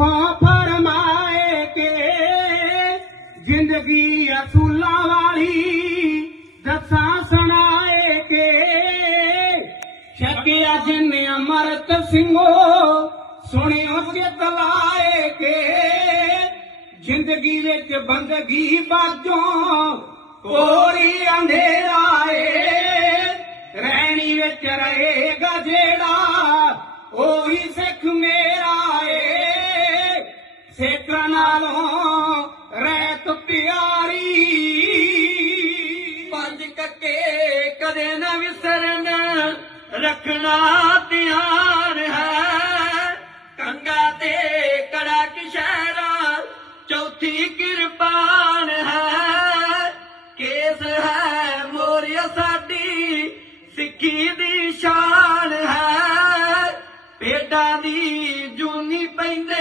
ਮੁਖੋਂ ਫਰਮਾਏ ਕੇ ਜ਼ਿੰਦਗੀ ਅਸੂਲਾਂ ਵਾਲੀ ਦੱਸਾਂ ਸੁਣਾਏ ਕਿ ਸ਼ਕਿਆ ਜਿਨ ਅਮਰਤ ਸਿੰਘੋ, ਸੁਣਿਓ ਚਿਤ ਲਾਏ ਕਿ ਜ਼ਿੰਦਗੀ ਵਿੱਚ ਬੰਦਗੀ ਬਾਝੋਂ ਕੋਰੀ ਅੰਧੇਰਾ ਏ ਰਹਿਣੀ ਵਿੱਚ ਰਹੇਗਾ ਜਿਹੜਾ ਸੇਕਾ ਨਾਲੋਂ ਰਹਿਤ ਪਿਆਰੀ। ਪੰਜ ਕੱਕੇ ਕਦੇ ਨਾ ਵਿਸਰਨ, ਰੱਖਣਾ ਧਿਆਨ ਹੈ। ਕੰਗਾ ਤੇ ਕੜਾ ਕਿਸ਼ਹਿਰਾ ਚੌਥੀ ਕਿਰਪਾਨ ਹੈ। ਕੇਸ ਹੈ ਮੋਰੀ ਸਾਡੀ, ਸਿੱਖੀ ਦੀ ਸ਼ਾਨ ਹੈ। ਪੇਡਾਂ ਦੀ ਜੂਨੀ ਪੈਂਦੇ